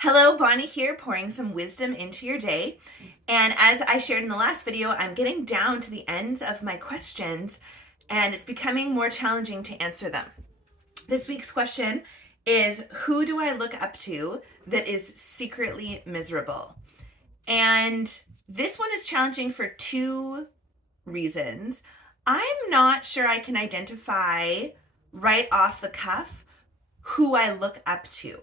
Hello, Bonnie here, pouring some wisdom into your day. And as I shared in the last video, I'm getting down to the ends of my questions and it's becoming more challenging to answer them. This week's question is, who do I look up to that is secretly miserable? And this one is challenging for two reasons. I'm not sure I can identify right off the cuff who I look up to.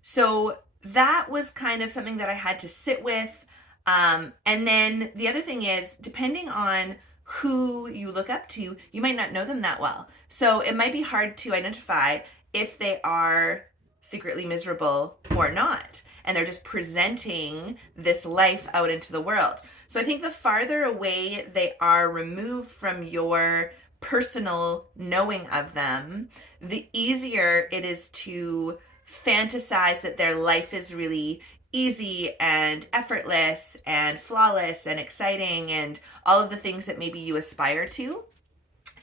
So that was kind of something that I had to sit with. And then the other thing is, depending on who you look up to, you might not know them that well. So it might be hard to identify if they are secretly miserable or not. And they're just presenting this life out into the world. So I think the farther away they are removed from your personal knowing of them, the easier it is to fantasize that their life is really easy and effortless and flawless and exciting and all of the things that maybe you aspire to.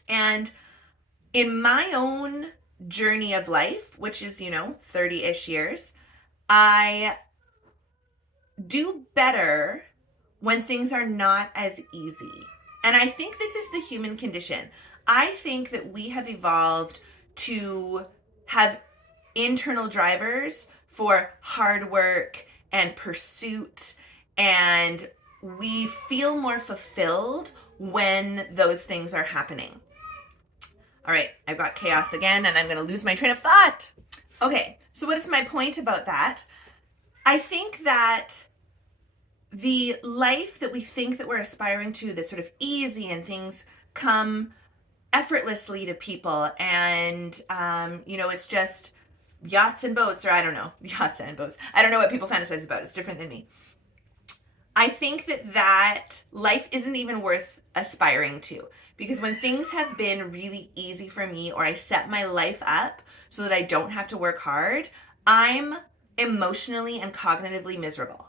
And in my own journey of life, which is, 30-ish years, I do better when things are not as easy. And I think this is the human condition. I think that we have evolved to have internal drivers for hard work and pursuit, and we feel more fulfilled when those things are happening. All right, I've got chaos again and I'm going to lose my train of thought. Okay, so what is my point about that? I think that the life that we think that we're aspiring to, that's sort of easy and things come effortlessly to people, and it's just yachts and boats, or I don't know, yachts and boats. I don't know what people fantasize about. It's different than me. I think that life isn't even worth aspiring to, because when things have been really easy for me, or I set my life up so that I don't have to work hard, I'm emotionally and cognitively miserable.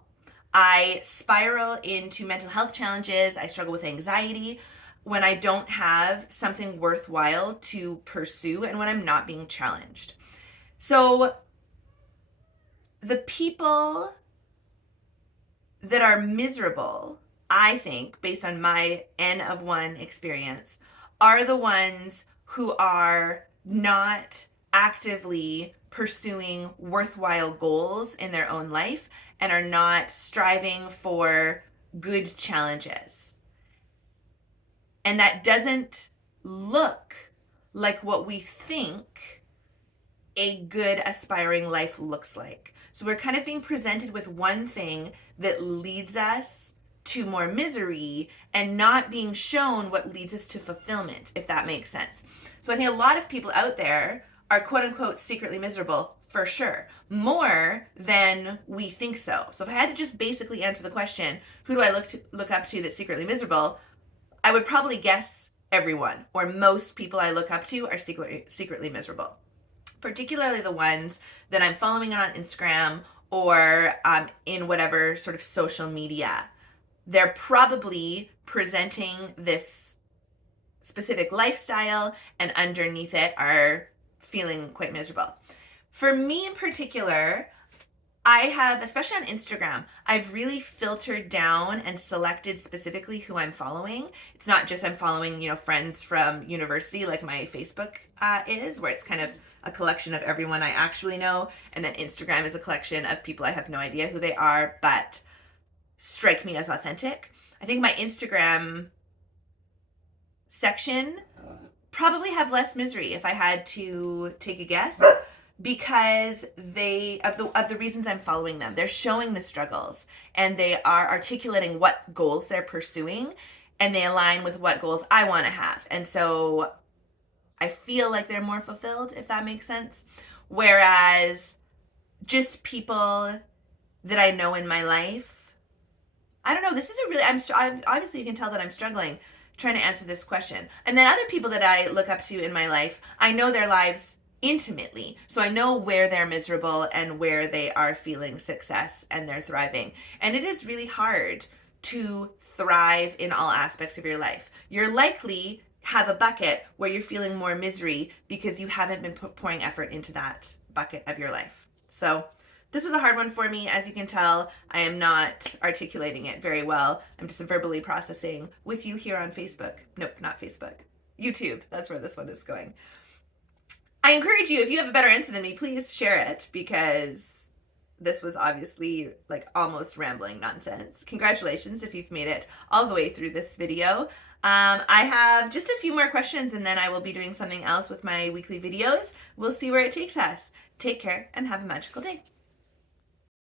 I spiral into mental health challenges. I struggle with anxiety when I don't have something worthwhile to pursue and when I'm not being challenged. So the people that are miserable, I think, based on my N of 1 experience, are the ones who are not actively pursuing worthwhile goals in their own life and are not striving for good challenges. And that doesn't look like what we think a good aspiring life looks like. So we're kind of being presented with one thing that leads us to more misery and not being shown what leads us to fulfillment, if that makes sense. So I think a lot of people out there are quote unquote secretly miserable, for sure, more than we think so. So if I had to just basically answer the question, who do I look up to that's secretly miserable, I would probably guess everyone, or most people I look up to are secretly miserable. Particularly the ones that I'm following on Instagram or in whatever sort of social media. They're probably presenting this specific lifestyle, and underneath it are feeling quite miserable. For me in particular, I have, especially on Instagram, I've really filtered down and selected specifically who I'm following. It's not just I'm following, friends from university like my Facebook is, where it's kind of a collection of everyone I actually know. And then Instagram is a collection of people I have no idea who they are, but strike me as authentic. I think my Instagram section probably have less misery if I had to take a guess, because they of the reasons I'm following them. They're showing the struggles and they are articulating what goals they're pursuing, and they align with what goals I want to have. And so I feel like they're more fulfilled, if that makes sense. Whereas just people that I know in my life, I don't know, this is a really, I'm obviously you can tell that I'm struggling trying to answer this question. And then other people that I look up to in my life, I know their lives intimately. So I know where they're miserable and where they are feeling success and they're thriving. And it is really hard to thrive in all aspects of your life. You're likely have a bucket where you're feeling more misery because you haven't been pouring effort into that bucket of your life. So This was a hard one for me. As you can tell, I am not articulating it very well. I'm just verbally processing with you here on Facebook. Nope, not Facebook. YouTube. That's where this one is going. I encourage you, if you have a better answer than me, please share it, because this was obviously like almost rambling nonsense. Congratulations if you've made it all the way through this video. I have just a few more questions and then I will be doing something else with my weekly videos. We'll see where it takes us. Take care and have a magical day.